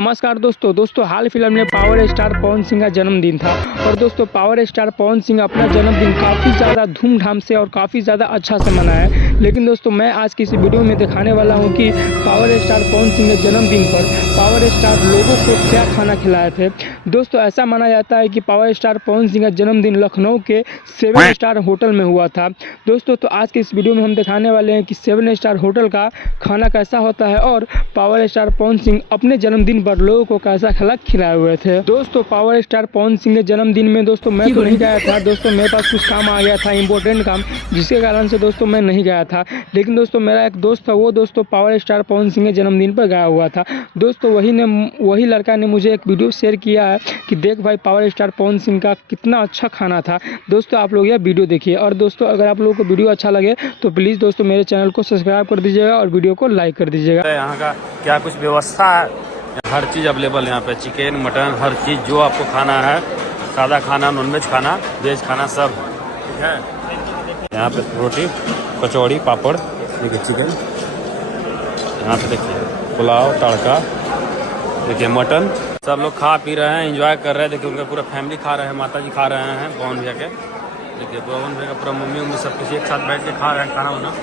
नमस्कार दोस्तों हाल फिलहाल में पावर स्टार पवन सिंह का जन्मदिन था। और दोस्तों पावर स्टार पवन सिंह अपना जन्मदिन काफ़ी ज़्यादा धूमधाम से और काफ़ी ज़्यादा अच्छा से मनाया है। लेकिन दोस्तों मैं आज की इस वीडियो में दिखाने वाला हूं कि पावर स्टार पवन सिंह के जन्मदिन पर पावर स्टार लोगों को क्या खाना खिलाए थे। दोस्तों ऐसा माना जाता है कि पावर स्टार पवन सिंह का जन्मदिन लखनऊ के 7 स्टार होटल में हुआ था। दोस्तों तो आज के इस वीडियो में हम दिखाने वाले हैं कि 7 स्टार होटल का खाना कैसा होता है और पावर स्टार पवन सिंह अपने जन्मदिन पर लोगों को कैसा खिलाए हुए थे। दोस्तों पावर स्टार पवन सिंह के जन्मदिन में दोस्तों मैं तो नहीं गया था। दोस्तों मेरे पास कुछ काम आ गया था, इंपॉर्टेंट काम, जिसके कारण से दोस्तों मैं नहीं गया था। लेकिन दोस्तों मेरा एक दोस्त था, वो दोस्तों पावर स्टार पवन सिंह के जन्मदिन पर गया हुआ था। दोस्तों वही लड़का ने मुझे एक वीडियो शेयर किया है कि देख भाई पावर स्टार पवन सिंह का कितना अच्छा खाना था। दोस्तों आप लोग यह वीडियो देखिए। और दोस्तों अगर आप लोगों को वीडियो अच्छा लगे तो प्लीज़ दोस्तों मेरे चैनल को सब्सक्राइब कर दीजिएगा और वीडियो को लाइक कर दीजिएगा। यहाँ का क्या कुछ व्यवस्था है, हर चीज़ अवेलेबल है यहाँ पे, चिकन मटन हर चीज़ जो आपको खाना है, सादा खाना, नॉनवेज खाना, वेज खाना सब ठीक है। यहाँ पे रोटी, कचौड़ी, पापड़, देखिए चिकन, यहाँ पे देखिए पुलाव, तड़का, देखिए मटन, सब लोग खा पी रहे हैं, एंजॉय कर रहे हैं। देखिए उनका पूरा फैमिली खा रहे हैं, माता जी खा रहे हैं पवन भैया के, देखिए पवन भैया का पूरा मम्मी सब कुछ एक साथ बैठ के खा रहे हैं खाना वाना।